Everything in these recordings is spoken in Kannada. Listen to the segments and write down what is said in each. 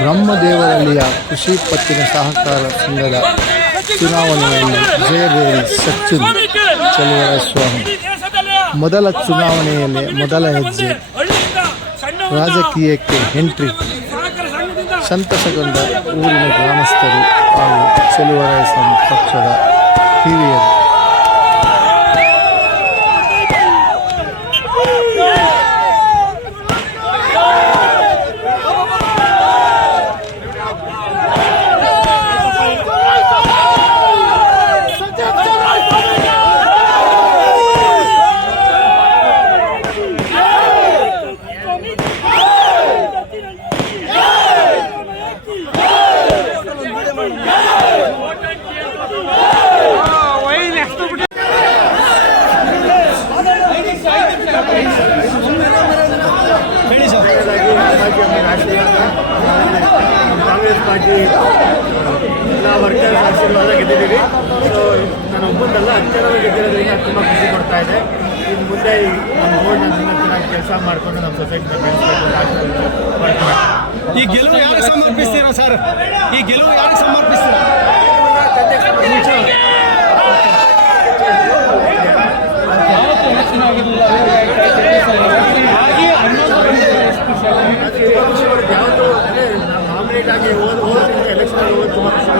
ಬ್ರಹ್ಮದೇವರಳ್ಳಿಯ ಕೃಷಿ ಪತ್ತಿನ ಸಹಕಾರ ಸಂಘದ ಚುನಾವಣೆಯಲ್ಲಿ ಜಯಬೇರಿ ಸಚಿನ್ ಚಲುವರಾಯಸ್ವಾಮಿ. ಮೊದಲ ಚುನಾವಣೆಯಲ್ಲಿ ಮೊದಲ ಹೆಜ್ಜೆ, ರಾಜಕೀಯಕ್ಕೆ ಎಂಟ್ರಿ. ಸಂತಸಗೊಂಡ ಊರಿನ ಗ್ರಾಮಸ್ಥರು ಹಾಗೂ ಚಲುವರಾಯಸ್ವಾಮಿ ಪಕ್ಷದ ಹಿರಿಯರು. ಕಾಂಗ್ರೆಸ್ ಪಾರ್ಟಿ ಎಲ್ಲ ವರ್ಕರ್ಸ್ ಆಶೀರ್ವಾದ ಗೆದ್ದಿದ್ದೀವಿ. ಸೊ ನಾನು ಒಬ್ಬಂದಲ್ಲ 10 ಜನ ಗೆದ್ದಿರೋದ್ರಿಂದ ತುಂಬ ಖುಷಿ ಕೊಡ್ತಾ ಇದೆ. ಇನ್ನು ಮುಂದೆ ನಮ್ಮ ಬೋರ್ಡ್ ನನ್ನ ಚೆನ್ನಾಗಿ ಕೆಲಸ ಮಾಡಿಕೊಂಡು ನಮ್ಮ ಸೊಸೈಟಿನ ಬೆಳೆಸಬೇಕು. ಈ ಗೆಲುವು ಯಾರಿಗೆ ಸಮರ್ಪಿಸ್ತೀರಾ ಸರ್? ಈ ಗೆಲುವು ಯಾರಿಗೆ ಸಮರ್ಪಿಸ್ತೀರಾ? ಯಾವುದು ಅಂದರೆ ನಾಮಿನೇಟ್ ಆಗಿ ಹೋಗೋದ್ರಿಂದ ಎಲೆಕ್ಷನಲ್ಲಿ ಹೋಗೋದು ತುಂಬ ಖುಷಿ.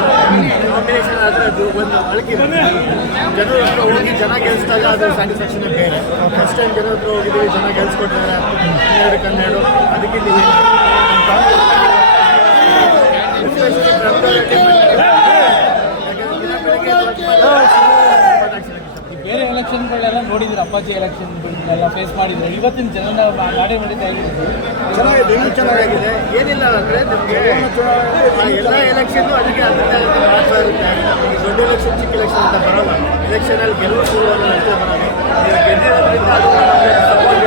ನಾಮಿನೇಷನ್ ಆದರೆ ಅದು ಒಂದು ಅಳಕೆ ಜನರ ಹತ್ರ ಹೋಗಿ ಜನ ಗೆಲ್ಲಿಸಿದಾಗ ಅದು ಸ್ಯಾಟಿಸ್ಫ್ಯಾಕ್ಷನ್ ಬೇರೆ. ಫಸ್ಟ್ ಟೈಮ್ ಜನರ ಹತ್ರ ಹೋಗಿದ್ದೀವಿ, ಜನ ಗೆಲ್ಲಿಸ್ಕೊಟ್ಟಿದ್ದಾರೆ 12 ಅದಕ್ಕೆ ಬೇರೆ ಎಲೆಕ್ಷನ್ಗಳೆಲ್ಲ ನೋಡಿದ್ರೆ ಅಪ್ಪಾಜಿ ಎಲೆಕ್ಷನ್ಗಳನ್ನೆಲ್ಲ ಫೇಸ್ ಮಾಡಿದ್ರೆ ಇವತ್ತಿನ ಜನನ ನಾಡೆ ಮಾಡಿದ್ದು ಚೆನ್ನಾಗಿದೆ, ಇನ್ನೂ ಚೆನ್ನಾಗಿದೆ. ಏನಿಲ್ಲ ಅಂದರೆ ನಮಗೆ ಎಲ್ಲ ಎಲೆಕ್ಷನ್ನು ಅದಕ್ಕೆ ಅದಕ್ಕೆ ಮಾತ್ರ ಇರುತ್ತೆ. ದೊಡ್ಡ ಎಲೆಕ್ಷನ್ ಚಿಕ್ಕ ಎಲೆಕ್ಷನ್ ಅಂತ ಬರೋಲ್ಲ. ಎಲೆಕ್ಷನಲ್ಲಿ ಗೆಲುವು ಸುರುವಲ್ಲ ಅಷ್ಟೇ ಬರೋದು. ಗೆದ್ದಿರೋದ್ರಿಂದ ಅದು ನಮಗೆ ಸಪೋರ್ಟ್.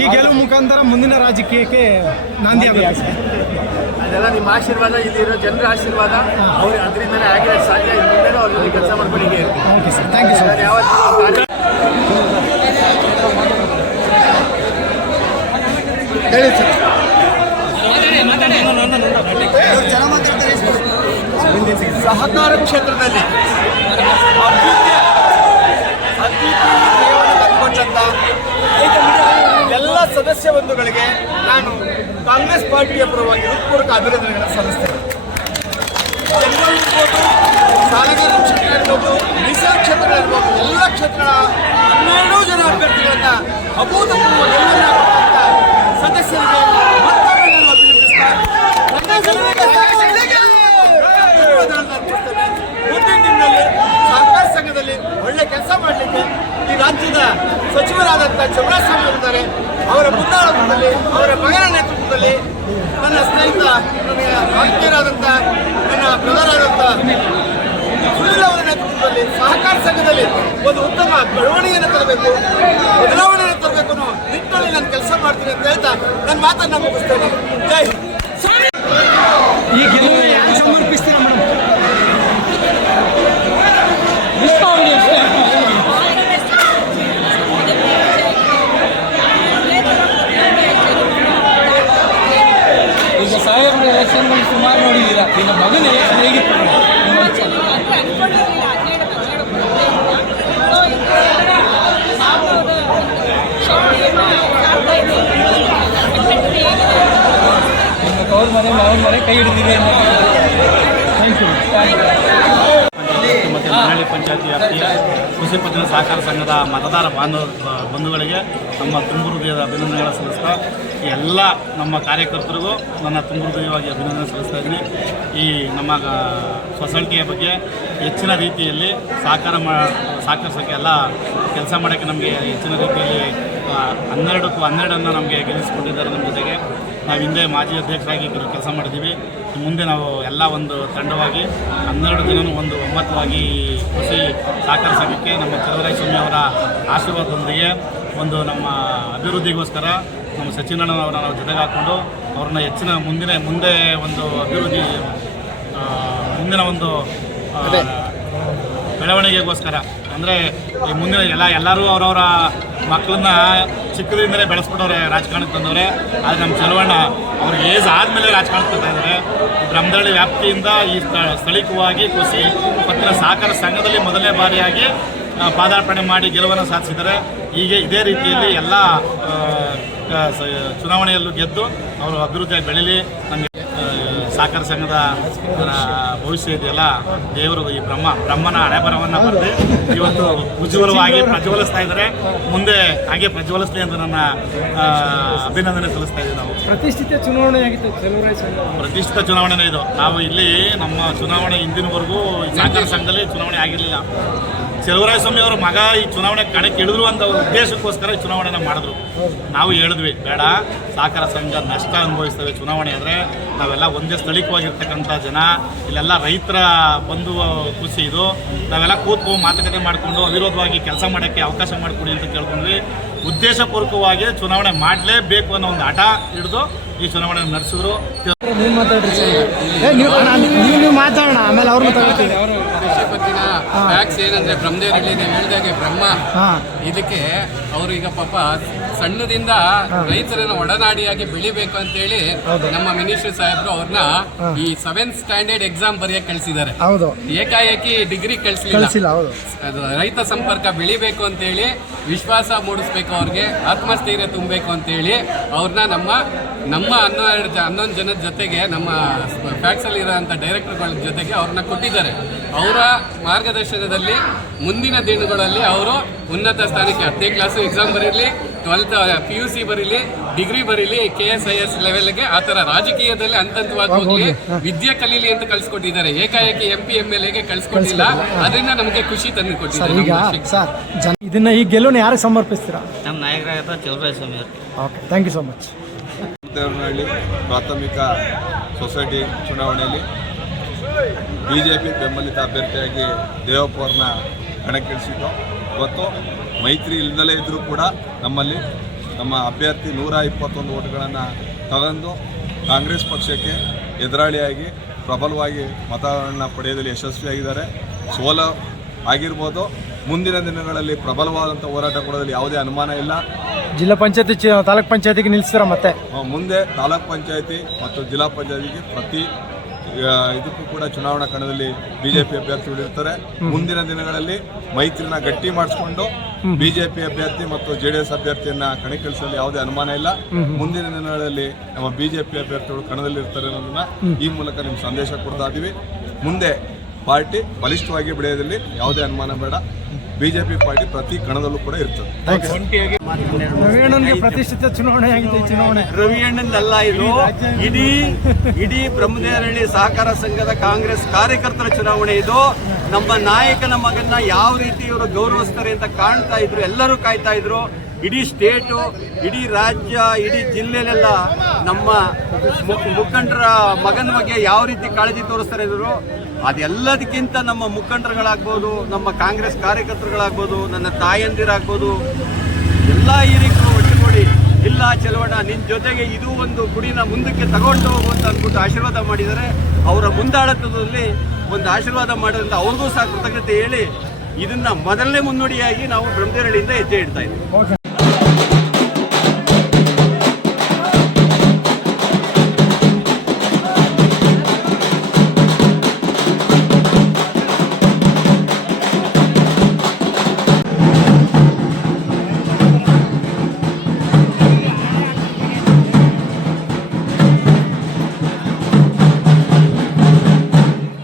ಈ ಗೆಲುವು ಮುಖಾಂತರ ಮುಂದಿನ ರಾಜಕೀಯಕ್ಕೆ ನಾಂದಿ ಆಗುತ್ತೆ. ಅದೆಲ್ಲ ನಿಮ್ಮ ಆಶೀರ್ವಾದ, ಇಲ್ಲಿರೋ ಜನರ ಆಶೀರ್ವಾದ, ಅವ್ರು ಅದರಿಂದಲೇ ಆಗಿರೋ ಸಾಧ್ಯ. ಇನ್ನು ಮುಂದೆ ಅವ್ರ ಜೊತೆ ಕೆಲಸ ಮಾಡ್ಕೊಂಡು ಹೀಗೆ ಇರ್ತೀವಿ. Okay sir, thank you sir. ಯಾವತ್ತೂ ಹೇಳಿ ಸರ್. ಸಹಕಾರ ಕ್ಷೇತ್ರದಲ್ಲಿ ಎಲ್ಲ ಸದಸ್ಯ ಬಂಧುಗಳಿಗೆ ನಾನು ಕಾಂಗ್ರೆಸ್ ಪಾರ್ಟಿಯ ಪರವಾಗಿ ಹೃತ್ಪೂರ್ವಕ ಅಭಿನಂದನೆಗಳನ್ನು ಸಲ್ಲಿಸ್ತೇನೆ. ಜನರಲ್ ಇರ್ಬೋದು, ಸಾಲಗಾರ ಕ್ಷೇತ್ರ ಇರ್ಬೋದು, ಮೀಸಲು ಕ್ಷೇತ್ರಗಳಿರ್ಬೋದು, ಎಲ್ಲ ಕ್ಷೇತ್ರಗಳ 12 ಜನ ಅಭ್ಯರ್ಥಿಗಳನ್ನು ಅಭೂತಪೂರ್ವ ಗೆಲುವನ್ನು ಕೊಟ್ಟಂತ ಸದಸ್ಯರಿಗೆ ಮತ್ತೊಮ್ಮೆ ನಾನು ಅಭಿನಂದಿಸ್ತಾ ಮುಂದಿನ ದಿನದಲ್ಲಿ ಸಹಕಾರ ಸಂಘದಲ್ಲಿ ಒಳ್ಳೆ ಕೆಲಸ ಮಾಡಲಿಕ್ಕೆ ಈ ರಾಜ್ಯದ ಸಚಿವರಾದಂಥ ಚಲುವರಾಯಸ್ವಾಮಿ ಇದ್ದಾರೆ. ಅವರ ಮುಂದಾಳತ್ವದಲ್ಲಿ, ಅವರ ಮಗನ ನೇತೃತ್ವದಲ್ಲಿ, ನನ್ನ ಸ್ನೇಹಿತ ನನಗೆ ಆತ್ಮೀಯರಾದಂಥ ನನ್ನ ಬ್ರದರಾದಂಥ ಸುನಿಲ್ ಅವರ ನೇತೃತ್ವದಲ್ಲಿ ಸಹಕಾರ ಸಂಘದಲ್ಲಿ ಒಂದು ಉತ್ತಮ ಬೆಳವಣಿಗೆಯನ್ನು ತರಬೇಕು, ಬದಲಾವಣೆಯನ್ನು ತರಬೇಕು ಅನ್ನೋ ನಿಟ್ಟಿನಲ್ಲಿ ನಾನು ಕೆಲಸ ಮಾಡ್ತೀನಿ ಅಂತ ಹೇಳ್ತಾ ನನ್ನ ಮಾತನ್ನು ಮುಗಿಸ್ತೇನೆ. ಜೈ ಹಿಂದ್. ಈ ಗೆಲುವು ಯಾರಿಗೆ ಸಮರ್ಪಿಸ್ತೀರಾ ಮೇಡಮ್? ಈಗ ಸಾಹೇಬ್ರ ಎಲೆಕ್ಷನ್ಗಳು ಸುಮಾರು ನೋಡಿದ್ದೀರಾ. ಈಗ ಮಗನ ಎಲೆಕ್ಷನ್ ಹೇಗಿತ್ತು? ನಿಮ್ಮ ತವ್ರ ಮನೆ ಮಾವನ ಮನೆ ಕೈ ಹಿಡಿದಿದೆ. Thank you. ಮತ್ತು ಮನಹಳ್ಳಿ ಪಂಚಾಯತಿ ವ್ಯಾಪ್ತಿಯ ಕೃಷಿ ಪತ್ತಿನ ಸಹಕಾರ ಸಂಘದ ಮತದಾರ ಬಂಧುಗಳಿಗೆ ನಮ್ಮ ತುಂಬು ಹೃದಯದ ಅಭಿನಂದನೆಗಳನ್ನು ಸಲ್ಲಿಸ್ತಾ, ಎಲ್ಲ ನಮ್ಮ ಕಾರ್ಯಕರ್ತರಿಗೂ ನನ್ನ ತುಂಬು ಹೃದಯವಾಗಿ ಅಭಿನಂದನೆ ಸಲ್ಲಿಸ್ತಾ ಇದ್ದೀನಿ. ಈ ನಮ್ಮ ಸೊಸೈಟಿಯ ಬಗ್ಗೆ ಹೆಚ್ಚಿನ ರೀತಿಯಲ್ಲಿ ಸಹಕಾರ ಸಂಘ ಎಲ್ಲ ಕೆಲಸ ಮಾಡೋಕ್ಕೆ ನಮಗೆ ಹೆಚ್ಚಿನ ರೀತಿಯಲ್ಲಿ 12ಕ್ಕೂ 12 ನಮಗೆ ಗೆಲ್ಲಿಸಿಕೊಂಡಿದ್ದಾರೆ. ನಮ್ಮ ಜೊತೆಗೆ ನಾವು ಹಿಂದೆ ಮಾಜಿ ಅಧ್ಯಕ್ಷರಾಗಿ ಕೆಲಸ ಮಾಡಿದ್ದೀವಿ. ಮುಂದೆ ನಾವು ಎಲ್ಲ ಒಂದು ತಂಡವಾಗಿ 12 ಜನನೂ ಒಂದು ಒಮ್ಮತವಾಗಿ ಕೃಷಿ ಸಹಕಾರ ಸಂಘಕ್ಕೆ ನಮ್ಮ ಚಲುವರಾಯಸ್ವಾಮಿ ಅವರ ಆಶೀರ್ವಾದದೊಂದಿಗೆ ಒಂದು ನಮ್ಮ ಅಭಿವೃದ್ಧಿಗೋಸ್ಕರ ನಮ್ಮ ಸಚಿನಣ್ಣನವರ ನಾವು ಜೊತೆಗೆ ಹಾಕ್ಕೊಂಡು ಅವ್ರನ್ನ ಹೆಚ್ಚಿನ ಮುಂದೆ ಒಂದು ಅಭಿವೃದ್ಧಿ ಮುಂದಿನ ಒಂದು ಬೆಳವಣಿಗೆಗೋಸ್ಕರ ಅಂದರೆ ಈ ಮುಂದಿನ ಎಲ್ಲರೂ ಅವರವರ ಮಕ್ಕಳನ್ನ ಚಿಕ್ಕದಿಂದಲೇ ಬೆಳೆಸ್ಬಿಟ್ಟವ್ರೆ, ರಾಜಕಾರಣಕ್ಕೆ ತಂದವ್ರೆ. ಆದರೆ ನಮ್ಮ ಚಲುವಣ್ಣ ಅವ್ರಿಗೆ ಏಜ್ ಆದಮೇಲೆ ರಾಜಕಾರಣಕ್ಕೆ ತರ್ತಾ ಇದ್ದಾರೆ. ಬ್ರಹ್ಮದಹಳ್ಳಿ ವ್ಯಾಪ್ತಿಯಿಂದ ಈ ಸ್ಥಳೀಯವಾಗಿ ಕೃಷಿ ಪತ್ತಿನ ಸಹಕಾರ ಸಂಘದಲ್ಲಿ ಮೊದಲನೇ ಬಾರಿಯಾಗಿ ಪಾದಾರ್ಪಣೆ ಮಾಡಿ ಗೆಲುವನ್ನು ಸಾಧಿಸಿದ್ದಾರೆ. ಹೀಗೆ ಇದೇ ರೀತಿಯಲ್ಲಿ ಎಲ್ಲ ಚುನಾವಣೆಯಲ್ಲೂ ಗೆದ್ದು ಅವರು ಅಭಿವೃದ್ಧಿಯಾಗಿ ಬೆಳೀಲಿ. ನಮಗೆ ಸಹಕಾರ ಸಂಘದ ಭವಿಷ್ಯ ಇದೆಯಲ್ಲ, ದೇವರು ಈ ಬ್ರಹ್ಮನ ಹಣೆಬರವನ್ನು ಬರೆದು ಇವತ್ತು ಉಜ್ವಲವಾಗಿ ಪ್ರಜ್ವಲಿಸ್ತಾ ಇದ್ದಾರೆ. ಮುಂದೆ ಹಾಗೆ ಪ್ರಜ್ವಲಿಸಲಿ ಅಂತ ನನ್ನ ಅಭಿನಂದನೆ ಸಲ್ಲಿಸ್ತಾ ಇದ್ದೀವಿ. ನಾವು ಪ್ರತಿಷ್ಠಿತ ಚುನಾವಣೆ ಆಗಿತ್ತು ಪ್ರತಿಷ್ಠಿತ ಚುನಾವಣೆನೇ ಇದು. ನಾವು ಇಲ್ಲಿ ನಮ್ಮ ಚುನಾವಣೆ ಹಿಂದಿನವರೆಗೂ ಸಹಕಾರ ಸಂಘದಲ್ಲಿ ಚುನಾವಣೆ ಆಗಿರಲಿಲ್ಲ. ಚಲುವರಾಯಸ್ವಾಮಿ ಅವರ ಮಗ ಈ ಚುನಾವಣೆ ಕಣಕ್ಕೆ ಇಳಿದ್ರು ಅಂತ ಉದ್ದೇಶಕ್ಕೋಸ್ಕರ ಈ ಚುನಾವಣೆನ ಮಾಡಿದ್ರು. ನಾವು ಹೇಳಿದ್ವಿ, ಬೇಡ, ಸಹಕಾರ ಸಂಘ ನಷ್ಟ ಅನುಭವಿಸ್ತೇವೆ ಚುನಾವಣೆ ಆದರೆ. ನಾವೆಲ್ಲ ಒಂದೇ ಸ್ಥಳೀಯವಾಗಿರ್ತಕ್ಕಂಥ ಜನ, ಇಲ್ಲೆಲ್ಲ ರೈತರ ಬಂಧು ಕೃಷಿ ಇದು. ನಾವೆಲ್ಲ ಕೂತ್ಕೊಂಡು ಮಾತುಕತೆ ಮಾಡಿಕೊಂಡು ಅವಿರೋಧವಾಗಿ ಕೆಲಸ ಮಾಡೋಕ್ಕೆ ಅವಕಾಶ ಮಾಡಿಕೊಡಿ ಅಂತ ಕೇಳ್ಕೊಂಡ್ವಿ. ಉದ್ದೇಶಪೂರ್ವಕವಾಗಿ ಚುನಾವಣೆ ಮಾಡಲೇಬೇಕು ಅನ್ನೋ ಒಂದು ಹಠ ಹಿಡಿದು ಈ ಚುನಾವಣೆ ನಡೆಸಿದ್ರು. ನೀವು ಮಾತಾಡೋಣ, ಆಮೇಲೆ ಅವ್ರು ಮಾತಾಡ್ತೀವಿ. ಕೃಷಿ ಪತ್ತಿನ ಫ್ಯಾಕ್ಸ್ ಏನಂದ್ರೆ ಬ್ರಹ್ಮದೇವರಲ್ಲಿ ನೀವು ಹೇಳಿದಾಗೆ ಬ್ರಹ್ಮ ಇದಕ್ಕೆ ಅವರು ಈಗ ಪಾಪ ಸಣ್ಣದಿಂದ ರೈತರನ್ನ ಒಡನಾಡಿಯಾಗಿ ಬೆಳಿಬೇಕು ಅಂತೇಳಿ ನಮ್ಮ ಮಿನಿಸ್ಟರ್ ಸಾಹೇಬ್ರು ಅವ್ರನ್ನ ಈ 7th ಸ್ಟ್ಯಾಂಡರ್ಡ್ ಎಕ್ಸಾಮ್ ಬರೆಯಕ್ಕೆ ಕಳಿಸಿದ್ದಾರೆ. ಹೌದು, ಏಕಾಏಕಿ ಡಿಗ್ರಿ ಕಳಿಸ್ಲಿಲ್ಲ. ಅದು ರೈತ ಸಂಪರ್ಕ ಬೆಳಿಬೇಕು ಅಂತೇಳಿ, ವಿಶ್ವಾಸ ಮೂಡಿಸ್ಬೇಕು, ಅವ್ರಿಗೆ ಆತ್ಮಸ್ಥೈರ್ಯ ತುಂಬಬೇಕು ಅಂತೇಳಿ ಅವ್ರನ್ನ ನಮ್ಮ 11 ಜನದ ಜೊತೆಗೆ, ನಮ್ಮ ಫ್ಯಾಕ್ಸ್ ಅಲ್ಲಿ ಇರೋಂಥ ಡೈರೆಕ್ಟರ್ಗಳ ಜೊತೆಗೆ ಅವ್ರನ್ನ ಕೊಟ್ಟಿದ್ದಾರೆ. ಅವರ ಮಾರ್ಗದರ್ಶನದಲ್ಲಿ ಮುಂದಿನ ದಿನಗಳಲ್ಲಿ ಅವರು ಉನ್ನತ ಸ್ಥಾನಕ್ಕೆ 10ನೇ ಕ್ಲಾಸು ಎಕ್ಸಾಮ್ ಬರೀಲಿ, 12th PUC ಬರೀಲಿ, ಡಿಗ್ರಿ ಬರೀಲಿ, KSIS ಲೆವೆಲ್ಗೆ ಆ ಥರ ರಾಜಕೀಯದಲ್ಲಿ ಹಂತವಾಗಿ ಹೋಗಿ ವಿದ್ಯೆ ಕಲೀಲಿ ಅಂತ ಕಳಿಸ್ಕೊಟ್ಟಿದ್ದಾರೆ. ಏಕಾಏಕಿ MP MLAಗೆ ಕಳಿಸ್ಕೊಟ್ಟಿಲ್ಲ. ಅದರಿಂದ ನಮಗೆ ಖುಷಿ ತಂದು ಕೊಟ್ಟಿದ್ದಾರೆ. ಇದನ್ನ ಈ ಗೆಲುವನ್ನು ಯಾರಿಗೆ ಸಮರ್ಪಿಸ್ತೀರಾ? ನಮ್ಮ ನಾಯಕರಾದ ಚಲುವರಾಯಸ್ವಾಮಿ ಅವರು. Okay, thank you so much. Devanahalli ಪ್ರಾಥಮಿಕ ಸೊಸೈಟಿ ಚುನಾವಣೆಯಲ್ಲಿ BJP ಬೆಂಬಲಿತ ಅಭ್ಯರ್ಥಿಯಾಗಿ ದೇವಪ್ಪ ಅವ್ರನ್ನ ಕಣಕ್ಕಿಳಿಸಿದ್ದು. ಇವತ್ತು ಮೈತ್ರಿ ಇಲ್ಲದಲೇ ಇದ್ದರೂ ಕೂಡ ನಮ್ಮಲ್ಲಿ ನಮ್ಮ ಅಭ್ಯರ್ಥಿ 121 ಓಟ್ಗಳನ್ನು ತಗೊಂಡು ಕಾಂಗ್ರೆಸ್ ಪಕ್ಷಕ್ಕೆ ಎದುರಾಳಿಯಾಗಿ ಪ್ರಬಲವಾಗಿ ಮತಗಳನ್ನು ಪಡೆಯೋದಲ್ಲಿ ಯಶಸ್ವಿಯಾಗಿದ್ದಾರೆ. ಸೋಲು ಆಗಿರ್ಬೋದು, ಮುಂದಿನ ದಿನಗಳಲ್ಲಿ ಪ್ರಬಲವಾದಂಥ ಹೋರಾಟ ಕೊಡೋದ್ರಲ್ಲಿ ಯಾವುದೇ ಅನುಮಾನ ಇಲ್ಲ. ಜಿಲ್ಲಾ ಪಂಚಾಯತಿ ತಾಲೂಕ್ ಪಂಚಾಯತಿಗೆ ನಿಲ್ಲಿಸ್ತೀರಾ? ಮತ್ತೆ ಮುಂದೆ ತಾಲೂಕ್ ಪಂಚಾಯತಿ ಮತ್ತು ಜಿಲ್ಲಾ ಪಂಚಾಯತಿಗೆ ಪ್ರತಿ ಇದಕ್ಕೂ ಕೂಡ ಚುನಾವಣಾ ಕಣದಲ್ಲಿ BJP ಅಭ್ಯರ್ಥಿಗಳು ಇರ್ತಾರೆ. ಮುಂದಿನ ದಿನಗಳಲ್ಲಿ ಮೈತ್ರಿನ ಗಟ್ಟಿ ಮಾಡಿಸ್ಕೊಂಡು BJP ಅಭ್ಯರ್ಥಿ ಮತ್ತು JDS ಅಭ್ಯರ್ಥಿಯನ್ನ ಕಣಕ್ಕಿಳಿಸಲು ಯಾವುದೇ ಅನುಮಾನ ಇಲ್ಲ. ಮುಂದಿನ ದಿನಗಳಲ್ಲಿ ನಮ್ಮ BJP ಅಭ್ಯರ್ಥಿಗಳು ಕಣದಲ್ಲಿ ಇರ್ತಾರೆ ಅನ್ನೋದನ್ನ ಈ ಮೂಲಕ ನಿಮ್ಮ ಸಂದೇಶ ಕೊಡ್ತಾ ಇದೀವಿ. ಮುಂದೆ ಪಾರ್ಟಿ ಬಲಿಷ್ಠವಾಗಿ ಬೆಳೆಯೋದ್ರಲ್ಲಿ ಯಾವುದೇ ಅನುಮಾನ ಬೇಡ. BJP ಪಾರ್ಟಿ ಪ್ರತಿ ಕಣದಲ್ಲೂ ಕೂಡ ಇರ್ತದೆ. ರವಿಯಣ್ಣನಿಗೆ ಪ್ರತಿಷ್ಠಿತ ಚುನಾವಣೆ ಆಗಿದೆ. ಈ ಚುನಾವಣೆ ರವಿಯಣ್ಣಂದಲ್ಲ, ಇದು ಇಡೀ ಬ್ರಹ್ಮದೇವರಹಳ್ಳಿ ಸಹಕಾರ ಸಂಘದ ಕಾಂಗ್ರೆಸ್ ಕಾರ್ಯಕರ್ತರ ಚುನಾವಣೆ. ಇದು ನಮ್ಮ ನಾಯಕನ ಮಗನ್ನ ಯಾವ ರೀತಿ ಇವರು ಗೌರವಿಸ್ತಾರೆ ಅಂತ ಕಾಣ್ತಾ ಇದ್ರು, ಎಲ್ಲರೂ ಕಾಯ್ತಾ ಇದ್ರು. ಇಡೀ ಸ್ಟೇಟು, ಇಡೀ ರಾಜ್ಯ, ಇಡೀ ಜಿಲ್ಲೆಲೆಲ್ಲ ನಮ್ಮ ಮುಖಂಡರ ಮಗನ ಬಗ್ಗೆ ಯಾವ ರೀತಿ ಕಾಳಜಿ ತೋರಿಸ್ತಾರೆ ಇದ್ರು. ಅದೆಲ್ಲದಕ್ಕಿಂತ ನಮ್ಮ ಮುಖಂಡರುಗಳಾಗ್ಬೋದು, ನಮ್ಮ ಕಾಂಗ್ರೆಸ್ ಕಾರ್ಯಕರ್ತರುಗಳಾಗ್ಬೋದು, ನನ್ನ ತಾಯಂದಿರಾಗ್ಬೋದು, ಎಲ್ಲ ಹಿರಿಕರು ಒಟ್ಟುಗೂಡಿ, ಇಲ್ಲ ಚಲುವಣ್ಣ ನಿನ್ನ ಜೊತೆಗೆ ಇದು ಒಂದು ಗುಡಿನ ಮುಂದಕ್ಕೆ ತಗೊಂಡು ಹೋಗು ಅಂತ ಅಂದ್ಬಿಟ್ಟು ಆಶೀರ್ವಾದ ಮಾಡಿದ್ದಾರೆ. ಅವರ ಮುಂದಾಳತ್ವದಲ್ಲಿ ಒಂದು ಆಶೀರ್ವಾದ ಮಾಡೋದ್ರಿಂದ ಅವ್ರಿಗೂ ಸಹ ಕೃತಜ್ಞತೆ ಹೇಳಿ ಇದನ್ನ ಮೊದಲನೇ ಮುನ್ನುಡಿಯಾಗಿ ನಾವು ಬ್ರಹ್ಮದೇವರಹಳ್ಳಿಯಿಂದ ಹೆಜ್ಜೆ ಇಡ್ತಾ ಇದ್ದೀವಿ.